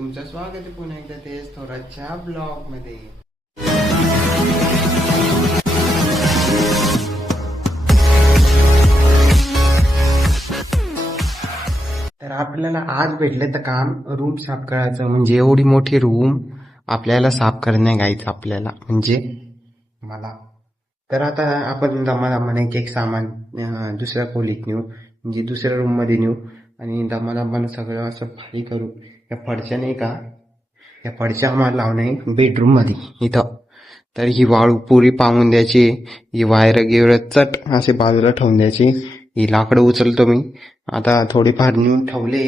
तुमचं स्वागत आहे पुन्हा एकदा तेच थोराच्या ब्लॉग मध्ये. तर आपल्याला आज भेटलं तर काम रूम साफ करायचं. म्हणजे एवढी मोठी रूम आपल्याला साफ करणे गायचं आपल्याला, म्हणजे मला. तर आता आपण दमादमाने एक एक सामान दुसऱ्या खोलीत नेऊ, म्हणजे दुसऱ्या रूम मध्ये नेऊ आणि दमादमानं सगळं असं भारी करू. या फडच्या नाही का, या फडच्या आम्हाला लावणे बेडरूम मध्ये इथं. तर ही वाळू पुरी पांगून द्यायची, ही वायर गिवर चट असे बाजूला ठेवून द्यायची. ही लाकडं उचलतो मी आता, थोडीफार नेऊन ठेवले.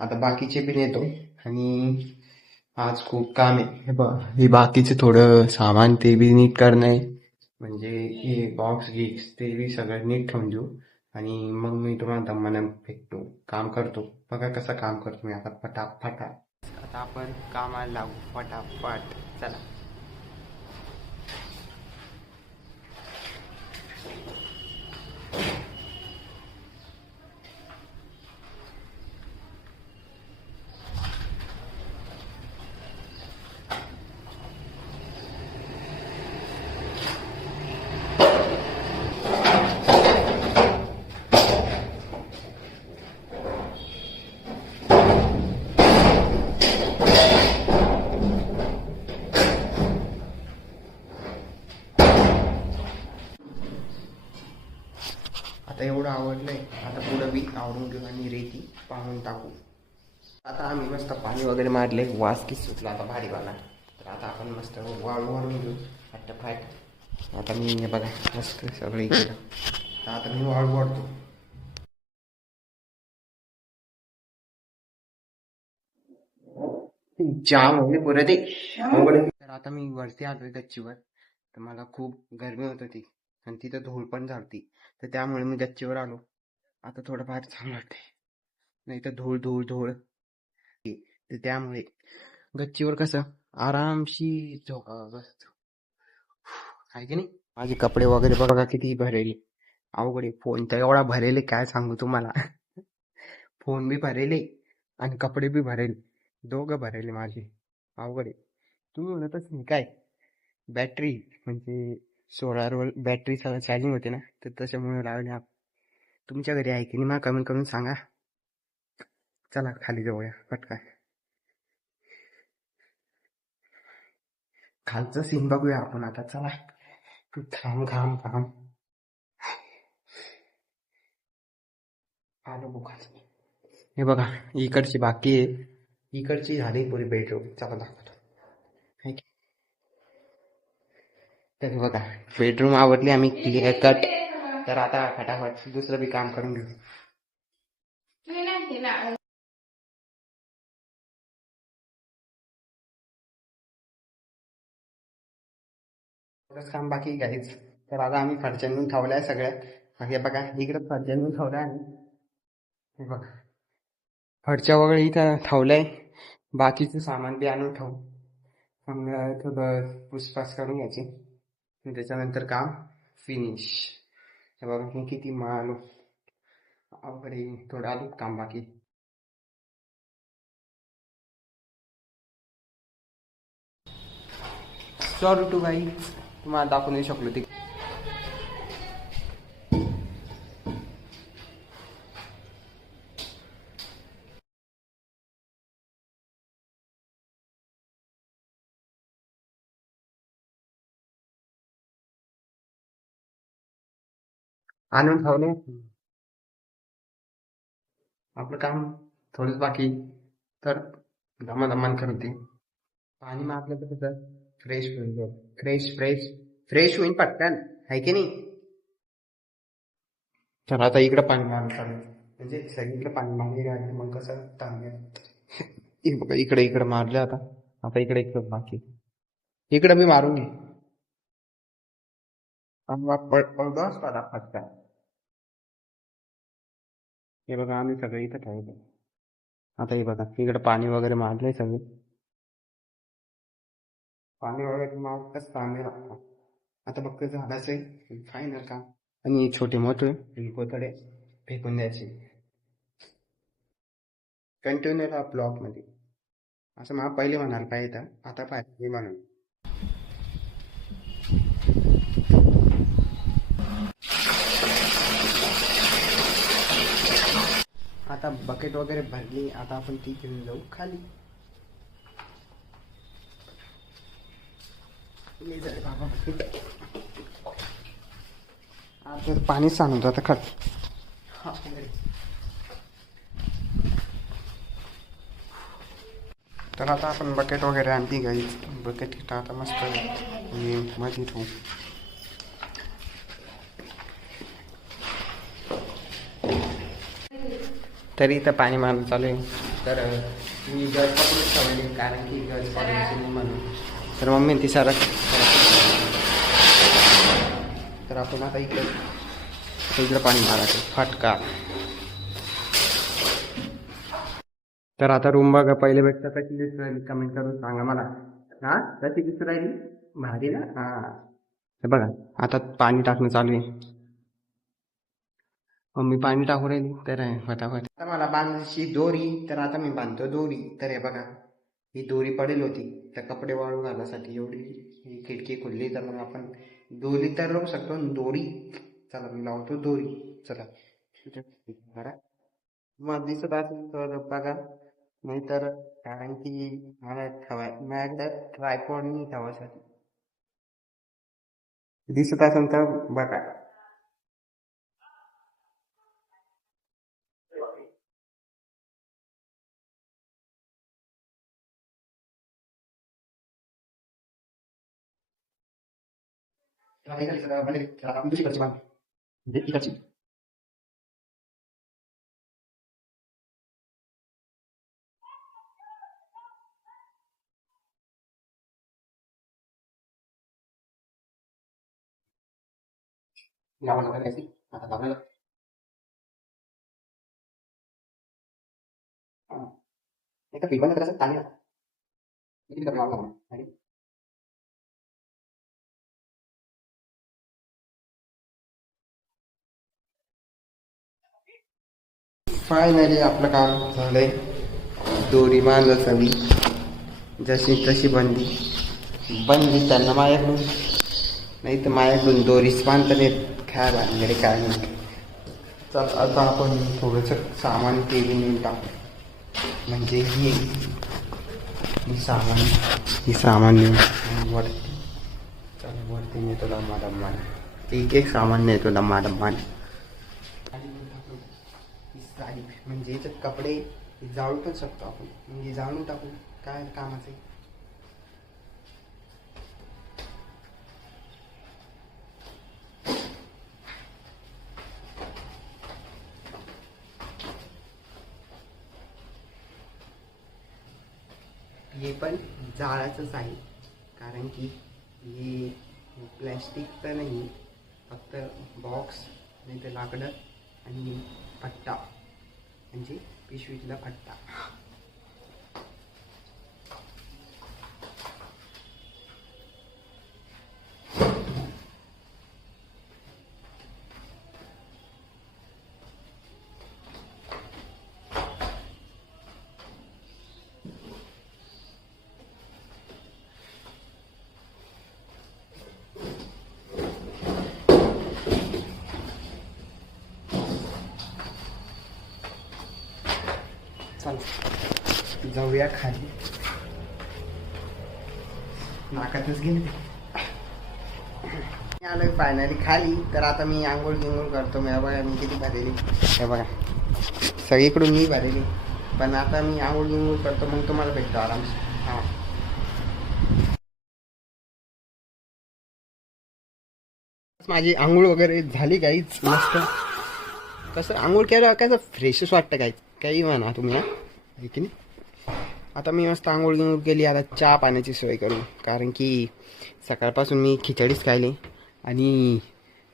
आता बाकीचे बी नेतो. आणि आज खूप काम आहे. हे बाकीचे थोडं सामान ते बी नीट करणं आहे. म्हणजे हे बॉक्स गिक्स ते बी सगळं नीट ठेवून देऊ. आणि मग मी तुम्हाला दमाने भेटतो, काम करतो. बघा कसं काम करतो मी आता फटाफट. आता आपण कामाला लागू फटाफट, चला. आता एवढं आवडलंय, आता पुढं बी आवडून घेऊ आणि रेती पाहून टाकू. आता आम्ही मस्त पाणी वगैरे मारले, वास की सुटला आता भाडीवाला. तर आता आपण मस्त वाळू वाळून घेऊ फटाफट. आता मी हे बघा मस्त सगळं केलं. तर आता मी वाळू वाढतो. जाम होईल पुरं ते. तर आता मी वरती आलोय गच्चीवर. तर मला खूप गरमी होत होती आणि तिथं धूळ पण झालती. तर त्यामुळे मी गच्चीवर आलो. आता थोडं बाहेर चांगलं वाटतंय, नाही तर धूळ धूळ धूळ. तर त्यामुळे गच्चीवर कसं आरामशी झोपावं बसतो, आहे की नाही. माझे कपडे वगैरे बघा किती भरेले. अवघड आहे. फोन तर एवढा भरेले काय सांगू तुम्हाला. फोन बी भरेले आणि कपडे बी भरेले, दोघं भरेले माझे. अवघड आहे. तुम्ही म्हणतच नाही काय, बॅटरी म्हणजे सोलारवर बॅटरी सगळं चार्जिंग होते ना, तर त्याच्यामुळे लावले आप. तुमच्या घरी आहे की नाही मला कमेंट करून सांगा. चला खाली जाऊया पटकन, खालचं सीन बघूया आपण आता, चला. घाम घाम घाम आलो बुका. हे बघा इकडची बाकी आहे, इकडची झाली पुरी बेडरूम. चला दाखवतो. है की? तर बघा बेडरूम आवडली आम्ही क्लिअर कट. तर आता फटाफट दुसरं बी काम करून घेऊ. थोडंच काम बाकी घ्यायच. तर आता आम्ही फरच्यानं ठेवलाय सगळ्यात. हे बघा इकडे फरच्यानं ठेवलाय आणि हे बघा फरच्या वगैरे इथं ठेवलंय. बाकीचं सामान बी आणून ठेवू. चांगलं थोडं पुसपास करून घ्यायची, त्याच्यानंतर काम फिनिश. हे बघा मी किती माल अवघडे, थोडं आलं काम बाकी. सॉरी टू बाई, तुम्हाला दाखवू नाही शकलो ते. आणून ठेवले. आपलं काम थोडंच बाकी. तर दमादमान करते. पाणी मारलं तर कसं फ्रेश होईल, फ्रेश फ्रेश फ्रेश होईल पटकन, आहे की नाही. तर आता इकडं पाणी मारून चालू, म्हणजे सगळीकडे पाणी मारले आणि मग कसं तांबे बघा इकडे इकडे मारले. आता आता इकडे इकडे बाकी, इकडे मी मारून घे. पडदोच पडा फटका. हे बघा आम्ही सगळं इथं ठेवलं. आता हे बघा इकडे पाणी वगैरे मारलंय सगळं. पाणी वगैरे मारताच तांबे लागतात. आता फक्त झाडाचं फायनल काम. आणि छोटे मोठे कोथळे फेकून द्यायचे कंटेनर ब्लॉक मध्ये. असं मला पहिले म्हणायला पाहिजे, आता पाहिजे म्हणून. आता बकेट वगैरे भरली, आता आपण ती घेऊन जाऊ खाली. बाबा बकेट आता पाणी सांगून जातं खाली. तर आता आपण बकेट वगैरे आणली गाई. बकेट आता मस्त हे मध्ये ठेवू. तरी इथं पाणी मारणं चालू आहे. तर मी गज पकडून ठेवली, कारण की गज पडायची नाही म्हणून. तर मम्मी ती सारा. तर आपण आता इकडं पाणी मारायचं फटका. तर आता रूम बघा पहिल्यापेक्षा कशी दिसू राहिली, कमेंट करून सांगा मला. हा कशी दिसू राहिली? भारी ना. हा हे बघा, आता पाणी टाकणं चालू आहे. मम्मी पाणी टाकू राहिली. तर फटाफट आता मला बांधायची दोरी. तर आता मी बांधतो दोरी. तर हे बघा, ही दोरी पडेल होती तर कपडे वाळू घालायसाठी. एवढी ही खिडकी खुलली, तर मग आपण दोरी तर लावू शकतो. दोरी चला मी लावतो दोरी. चला बघा, मग दिसत असेल तर बघा, नाहीतर कारण की मला माझ्याकडे ट्रायपॉड नाही ठेवायसाठी. दिसत असेल तर बघा. आता लावलं. एका पिंपळ कसं पाणी किती कमी लावलं आणि फायनली आपलं काम झालंय. दोरी बांधत हवी जशी तशी बनली त्यांना माझ्याकडून, नाही तर माझ्याकडून दोरीच बांधता येत. काय बांधले काय नाही. चल आता आपण थोडंसं सामान ते नेऊन टाकू. म्हणजे ही सामान नेऊन वरती. चल वरती नेतो दम्मा. एक सामान नेतो दम्मा. गाडी म्हणजे याच्यात कपडे जाळू पण शकतो आपण, म्हणजे जाळून टाकू. काय कामाचे. हे पण जाळाचंच आहे, कारण की हे प्लॅस्टिक तर नाही, फक्त बॉक्स नाही तर लाकडं आणि पट्टा, म्हणजे पिशवीतला पट्टा. चल जाऊया खाली. नाकातच गेले आलं फायनली खाली. तर आता मी आंघोळ करतो. मी बघा मी किती भरलेली, हे बघा सगळीकडून मी भरलेली. पण आता मी आंघोळ करतो, मग तुम्हाला भेटतो आराम. हा माझी आंघोळ वगैरे झाली काहीच मस्त. कसं आंघोळ केलं कसं फ्रेशच वाटतं काहीच, काही म्हणा तुम्ही. हा की नाही. आता मी मस्त आंघोळ केली. आता चहा पाण्याची सोय करू, कारण की सकाळपासून मी खिचडीच खायली आणि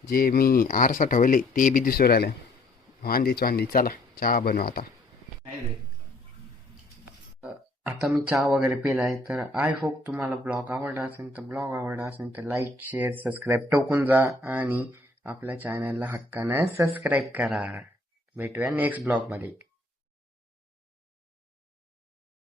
जे मी आरसा ठेवले ते बी दिसून राहिलं. वांदी चला चहा बनवा आता. आता मी चहा वगैरे पिला आहे. तर आय होप तुम्हाला ब्लॉग आवडला असेल तर लाईक शेअर सबस्क्राईब टोकून जा आणि आपल्या चॅनलला हक्कानं सबस्क्राईब करा. भेटूया नेक्स्ट ब्लॉगमध्ये.